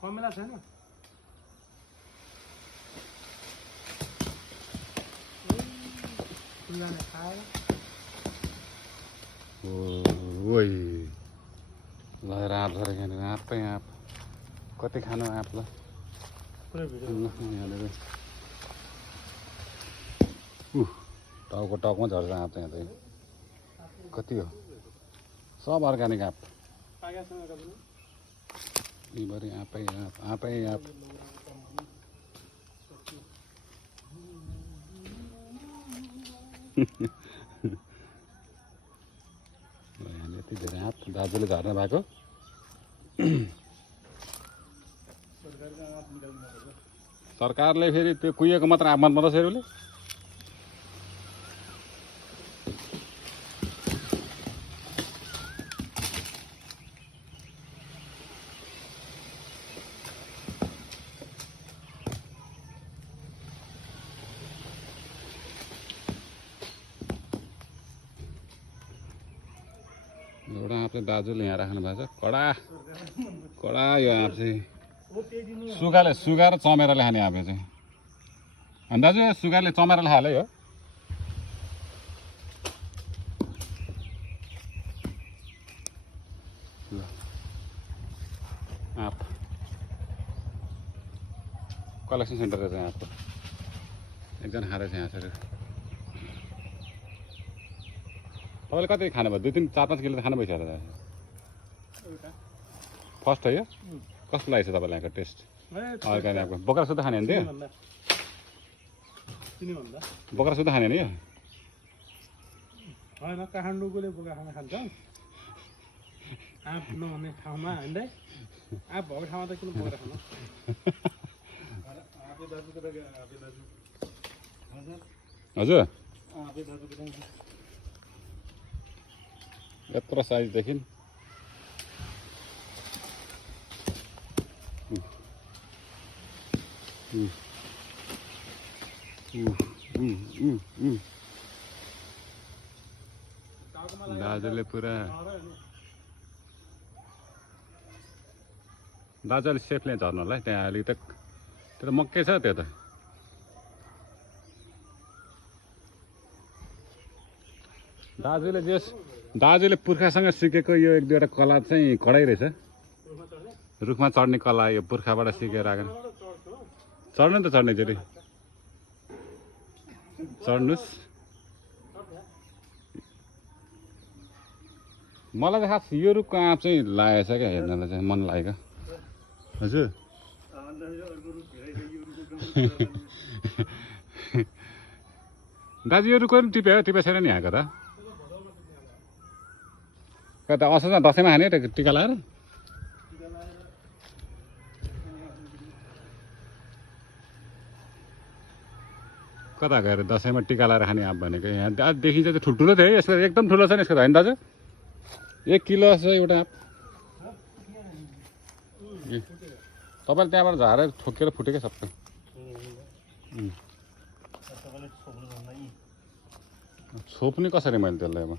कमेला छैन फुल्लाने खाएर ओइ लगाएर आँप झरेको यहाँनिर आँपै आँप कति खानु आँप ल पुरै भिडियो यहाँनिर टाउको टाउकोमा झर्छ आँप चाहिँ यहाँ चाहिँ कति हो सब अर्ग्यानिक आँप पाकेसँग एउटा पनि यहीँभरि आँपै आँप आँपै आँप यहाँ यति धेरै आँप दाजुले झर्नु भएको सरकारले फेरि त्यो कुहिएको मात्र आँप मन पराउँछ उसले एउटा आँप चाहिँ दाजुले यहाँ राख्नु भएको छ कडा कडा यो आँप चाहिँ सुगाएर चमेरले खाने आँप यो चाहिँ अनि दाजु सुगारले चमेरले हाल्यो यो आँप कलेक्सन सेन्टर रहेछ आँपको एकजना खाँदैछ यहाँ सर तपाईँले कति खानुभयो 2-3-4-5 किलो त खानु भइसक्यो दाजु फर्स्ट हो यो कस्तो लागेछ तपाईँलाई यहाँको टेस्ट अर्ग्यानिकको बोक्रा सुत्ता खाने हो नि त्यो बोक्रा सुत्ता खाने नि यो होइन काठमाडौँकोले बोका खाना खान्छ आँप नहुने ठाउँमा हिँड्दै आँप भएको ठाउँमा त किन बोकेर खानु हजुर यत्रो साइजदेखि दाजुले पुरा दाजुले सेफले झर्नु होला है त्यहाँ अलिक त त्यो त मक्कै छ त्यो त दाजुले पुर्खासँग सिकेको यो 1-2वटा कला चाहिँ कडै रहेछ रुखमा चढ्ने कला यो पुर्खाबाट सिकेर आएको चढ्नु नि त चढ्ने चोटि चढ्नुहोस् मलाई त खास यो रुखको आँप चाहिँ लागेको छ क्या हेर्नलाई चाहिँ मन लागेको हजुर दाजु यो रुखको पनि टिप्यो छैन नि यहाँको त कता असोजमा दसैँमा खाने टिका लगाएर कता गएर दसैँमा टिका लगाएर खाने आँप भनेको यहाँ देखिन्छ चाहिँ ठुल्ठुलो थियो है यसको एकदम ठुलो छ नि यसको त होइन दाजु 1 किलो छ एउटा आँप तपाईँले त्यहाँबाट झारेर ठोकेर फुटेकै सबै छोप्ने कसरी मैले त्यसलाई अब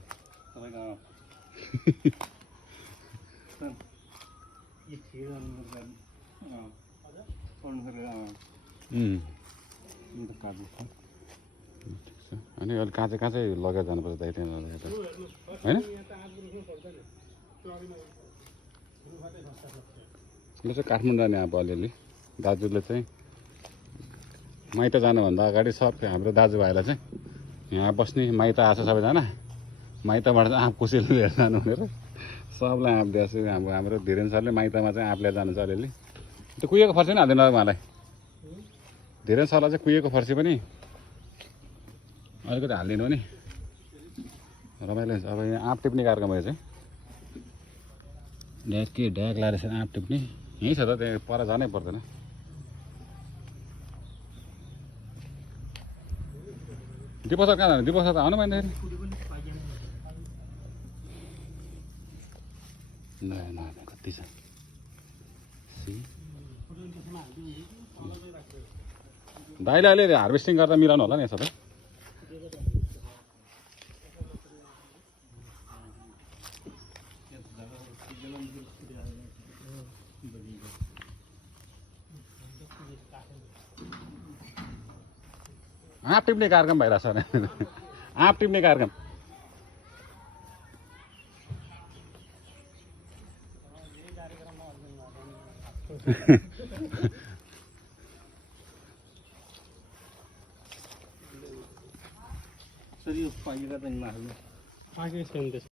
अनि अलिक काँचै काँचै लगेर जानुपर्छ दाइ त्यहाँ होइन यो चाहिँ काठमाडौँ जाने अब अलिअलि दाजुले चाहिँ माइत जानुभन्दा अगाडि सब हाम्रो दाजुभाइलाई चाहिँ यहाँ बस्ने माइत आएको छ सबैजना माइतबाट चाहिँ आँप कोसेली लिएर जानु भनेर सबलाई आँप दिएको छु हाम्रो धीरेन सरले माइतमा चाहिँ आँप लिएर जानु छ अलिअलि त्यो कुहिएको फर्सी पनि हाल्दैन उहाँलाई धीरेन सरलाई चाहिँ कुहिएको फर्सी पनि अलिकति हालिदिनु नि रमाइलो हुन्छ अब यहाँ आँप टिप्ने कार्यक्रम रहेछ ढ्याक लाएर आँप टिप्ने यहीँ छ त त्यहाँ पर जानै पर्दैन दिपक सर कहाँ जाने दिपक सर त आउनु पाइँदैन नयाँ कति छ दाइले अहिले हार्भेस्टिङ गर्दा मिलाउनु होला नि सबै आँप टिप्ने कार्यक्रम भइरहेछ अरे आँप टिप्ने कार्यक्रम सर यो पाइएका चाहिँ मार्नु पाकेको छैन त्यसमा